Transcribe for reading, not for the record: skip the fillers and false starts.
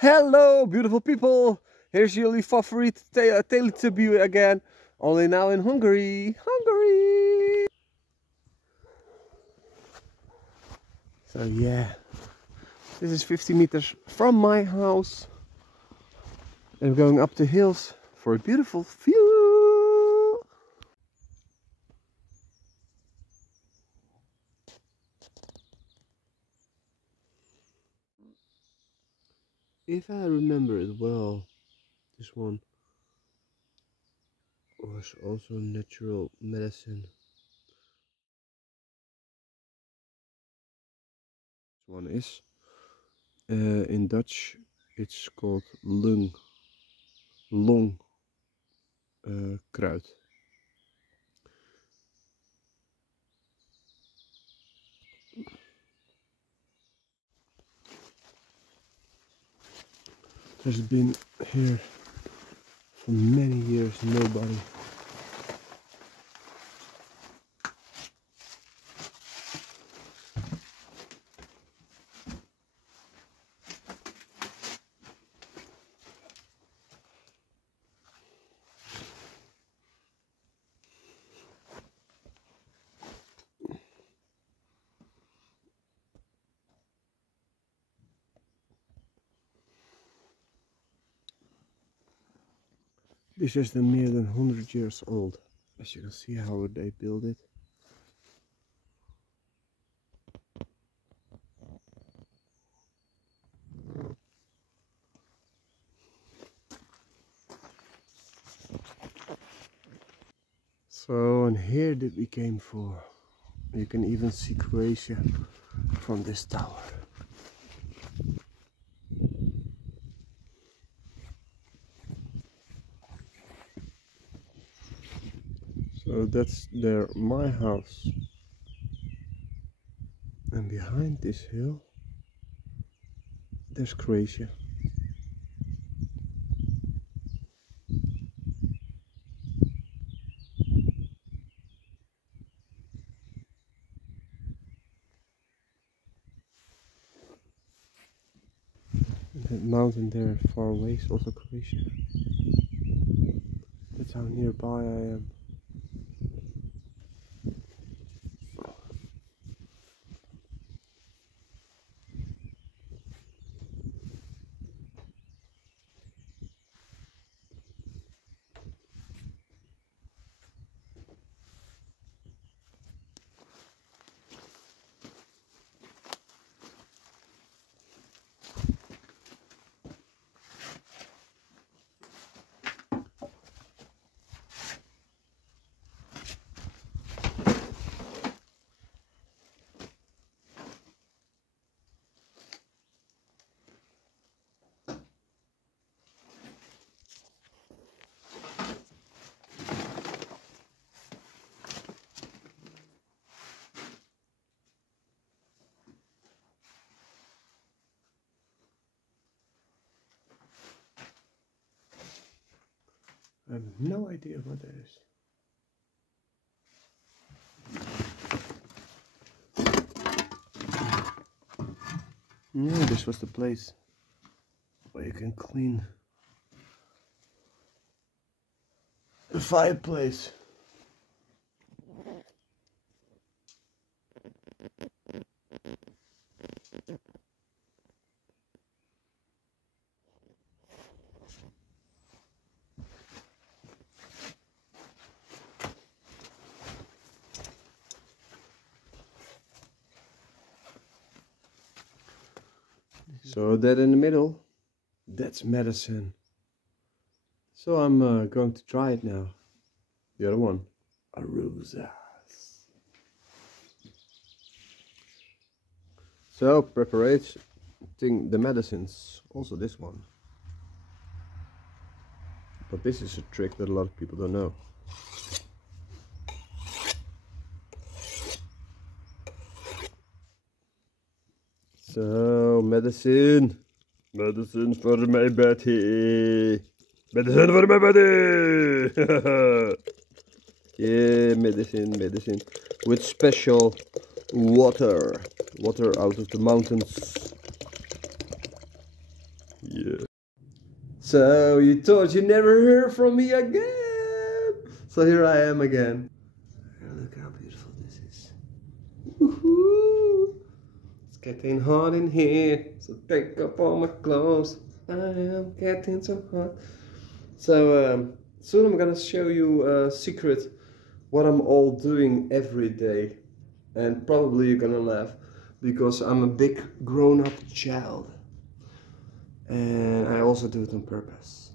Hello, beautiful people! Here's jullie favoriete Teletubby again, only now in Hungary. Hungary! So yeah, this is 50 meters from my house. And I'm going up the hills for a beautiful view. If I remember it well, this one was also natural medicine. This one is in Dutch it's called long kruid. There's been here for many years nobody. This is the more than 100 years old. As you can see how they build it. So, and here did we came for. You can even see Croatia from this tower. So that's there, my house. And behind this hill, there's Croatia. And that mountain there far away is also Croatia. That's how nearby I am. I have no idea what that is. Yeah, this was the place where you can clean the fireplace. So that in the middle, that's medicine. So I'm going to try it now. The other one, Arusa. So preparing the medicines, also this one. But this is a trick that a lot of people don't know. So medicine for my body, medicine for my body. Yeah, medicine with special water out of the mountains. Yeah. So you thought you never hear from me again. So here I am again. Look how beautiful this is. Woohoo! It's getting hot in here, so take up all my clothes. I am getting so hot. So soon I'm gonna show you a secret, what I'm all doing every day. And probably you're gonna laugh, because I'm a big grown-up child. And I also do it on purpose.